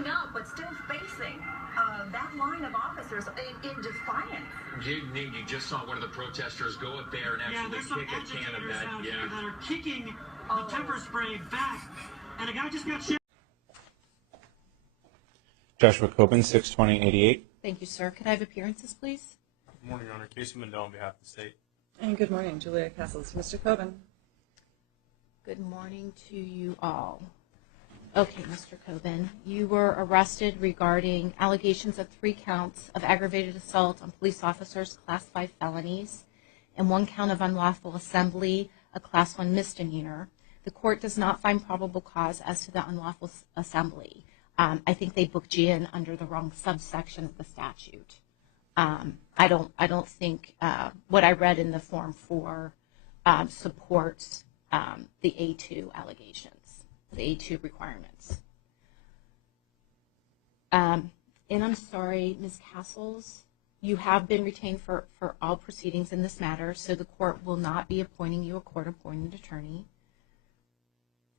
backing up, but still facing that line of officers in defiance. You just saw one of the protesters go up there and actually kick a can of that. Yeah, that are kicking the pepper spray back, and a guy just got shot. Joshua Coben, 62088. Thank you, sir. Could I have appearances, please? Good morning, Your Honor. Casey Mendel on behalf of the state. And good morning, Julia Castles. Mr. Coben. Good morning to you all. Okay, Mr. Coben, you were arrested regarding allegations of 3 counts of aggravated assault on police officers, Class 5 felonies, and 1 count of unlawful assembly, a Class 1 misdemeanor. The court does not find probable cause as to the unlawful assembly. I think they booked you in under the wrong subsection of the statute. I don't think what I read in the Form 4 supports the A2 allegations, the A2 requirements. And I'm sorry, Ms. Castles, you have been retained for all proceedings in this matter, so the court will not be appointing you a court-appointed attorney.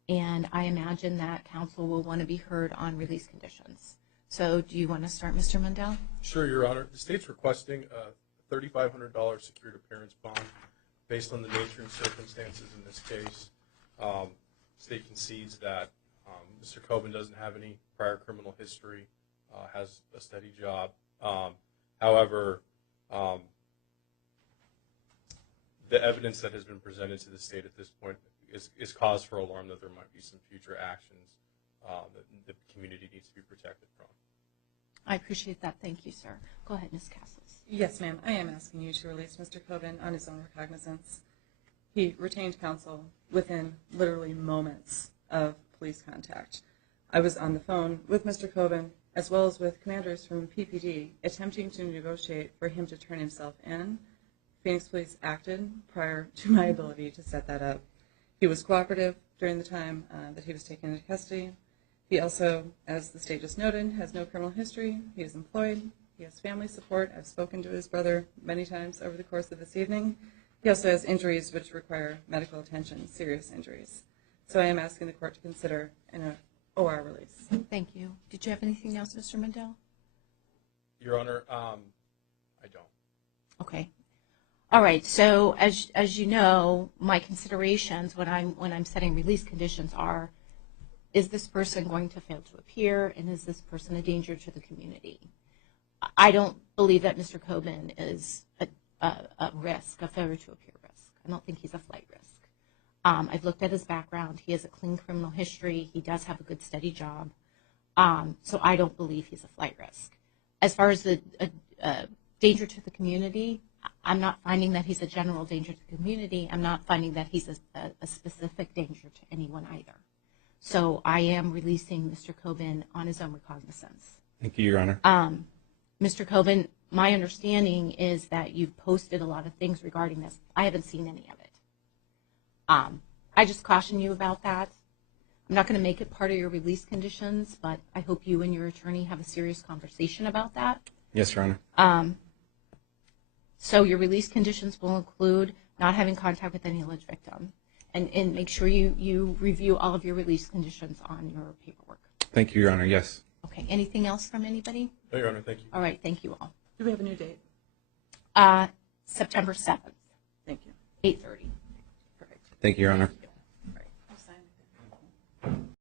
And I imagine that counsel will want to be heard on release conditions. So do you want to start, Mr. Mendel? Sure, Your Honor. The state's requesting a $3,500 secured appearance bond based on the nature and circumstances in this case. The state concedes that Mr. Coben doesn't have any prior criminal history, has a steady job. However, the evidence that has been presented to the state at this point is cause for alarm that there might be some future actions that the community needs to be protected from. I appreciate that. Thank you, sir. Go ahead, Ms. Castles. Yes, ma'am. I am asking you to release Mr. Coben on his own recognizance. He retained counsel within literally moments of police contact. I was on the phone with Mr. Coben as well as with commanders from PPD attempting to negotiate for him to turn himself in. Phoenix Police acted prior to my ability to set that up. He was cooperative during the time that he was taken into custody. He also, as the state just noted, has no criminal history. He is employed. He has family support. I've spoken to his brother many times over the course of this evening. He also has injuries which require medical attention, serious injuries. So I am asking the court to consider an OR release. Thank you. Did you have anything else, Mr. Mendel? Your Honor, I don't. Okay. All right. So as you know, my considerations when I'm setting release conditions are: is this person going to fail to appear, and is this person a danger to the community? I don't believe that Mr. Coben is a risk, a failure to appear risk. I don't think he's a flight risk. I've looked at his background. He has a clean criminal history. He does have a good, steady job. So I don't believe he's a flight risk. As far as the danger to the community, I'm not finding that he's a general danger to the community. I'm not finding that he's a specific danger to anyone either. So I am releasing Mr. Coben on his own recognizance. Thank you, Your Honor. Mr. Coben, my understanding is that you've posted a lot of things regarding this. I haven't seen any of it. I just caution you about that. I'm not going to make it part of your release conditions, but I hope you and your attorney have a serious conversation about that. Yes, Your Honor. So your release conditions will include not having contact with any alleged victim. And make sure you review all of your release conditions on your paperwork. Thank you, Your Honor. Yes. Okay. Anything else from anybody? No, Your Honor. Thank you. All right. Thank you all. Do we have a new date? September 7th. Thank you. 8:30. Perfect. Thank you, Your Honor. Thank you.